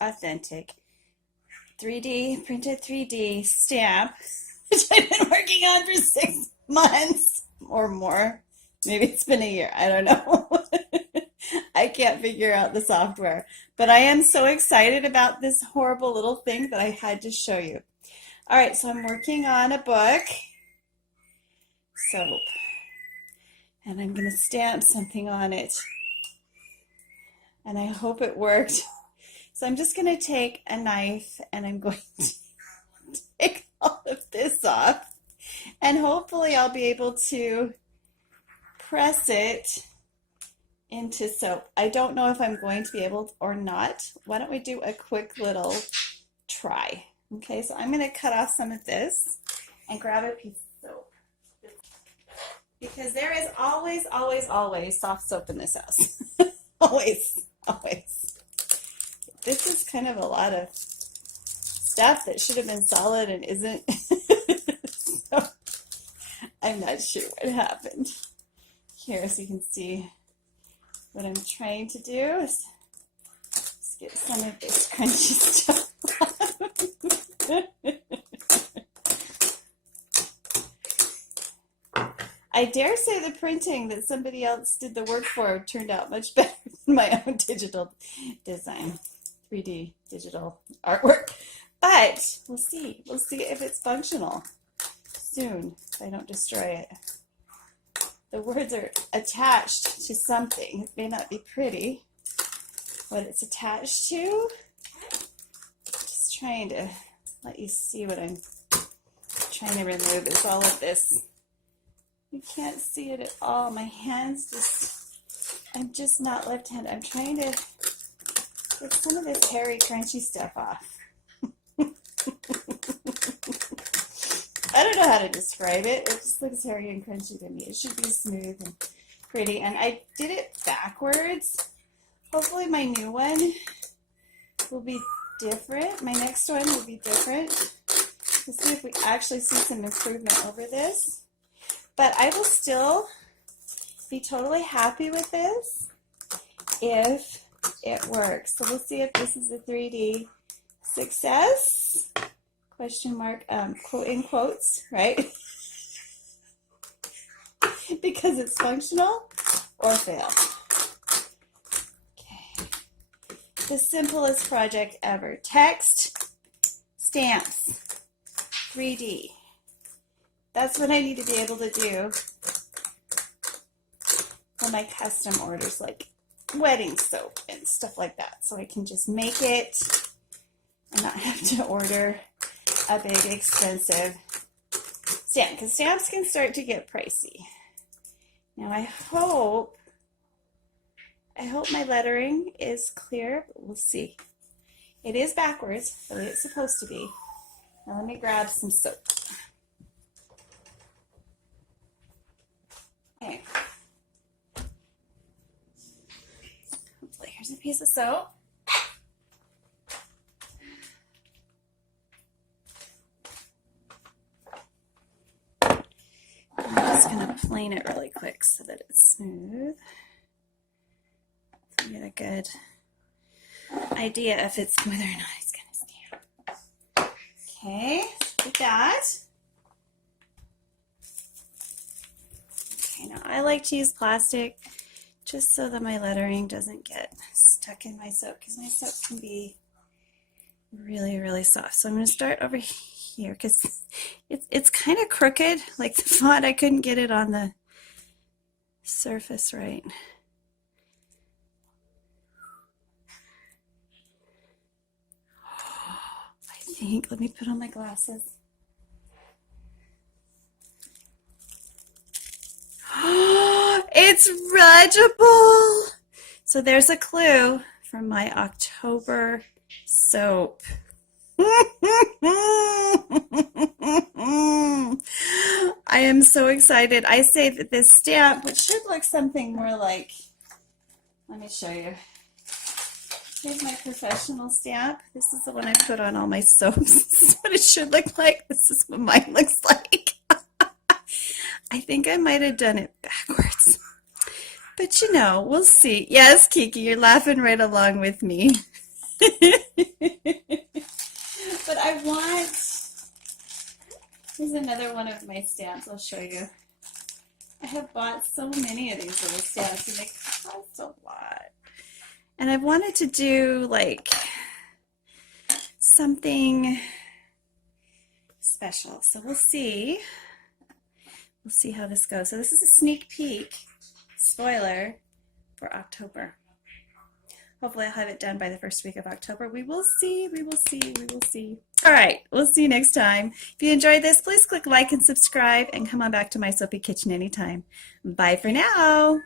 authentic 3D, printed 3D stamp, which I've been working on for 6 months or more. Maybe it's been a year. I don't know. I can't figure out the software. But I am so excited about this horrible little thing that I had to show you. All right, so I'm working on a book, soap, and I'm going to stamp something on it. And I hope it worked. So I'm just going to take a knife and I'm going to take all of this off. And hopefully I'll be able to press it into soap. I don't know if I'm going to be able to or not. Why don't we do a quick little try? Okay, so I'm going to cut off some of this and grab a piece of soap. Because there is always, always, always soft soap in this house. Always, always. This is kind of a lot of stuff that should have been solid and isn't. So I'm not sure what happened. Here, so you can see what I'm trying to do is just get some of this crunchy stuff off. I dare say the printing that somebody else did the work for turned out much better than my own digital design, 3D digital artwork. But we'll see. We'll see if it's functional soon, if I don't destroy it. The words are attached to something. It may not be pretty what it's attached to. Just trying to let you see what I'm trying to remove is all of this. You can't see it at all. My hands just, I'm just not left-handed. I'm trying to get some of this hairy, crunchy stuff off. I don't know how to describe it. It just looks hairy and crunchy to me. It should be smooth and pretty. And I did it backwards. Hopefully my new one will be different. My next one will be different. Let's see if we actually see some improvement over this. But I will still be totally happy with this if it works. So we'll see if this is a 3D success. Question mark, quote in quotes, right? Because it's functional, or fail. Okay. The simplest project ever. Text, stamps, 3D. That's what I need to be able to do for my custom orders, like wedding soap and stuff like that. So I can just make it and not have to order a big expensive stamp, because stamps can start to get pricey. Now I hope my lettering is clear, but we'll see. It is backwards, the way it's supposed to be. Now let me grab some soap. Okay. Hopefully here's a piece of soap. I'm just going to plane it really quick so that it's smooth. So get a good idea if it's whether or not it's going to stand. Okay, with that. Okay, now I like to use plastic just so that my lettering doesn't get stuck in my soap, because my soap can be really, really soft. So I'm going to start over here because it's kind of crooked, like the font. I couldn't get it on the surface right. I think, let me put on my glasses. It's Regible. So there's a clue from my October soap. I am so excited. I say that this stamp, which should look something more like, let me show you. Here's my professional stamp. This is the one I put on all my soaps. This is what it should look like. This is what mine looks like. I think I might have done it backwards. But you know, we'll see. Yes, Kiki, you're laughing right along with me. another one of my stamps. I'll show you. I have bought so many of these little stamps and they cost a lot. And I've wanted to do like something special. So we'll see. We'll see how this goes. So this is a sneak peek, spoiler, for October. Hopefully I'll have it done by the first week of October. We will see, we will see, we will see. All right, we'll see you next time. If you enjoyed this, please click like and subscribe and come on back to my Soapy Kitchen anytime. Bye for now.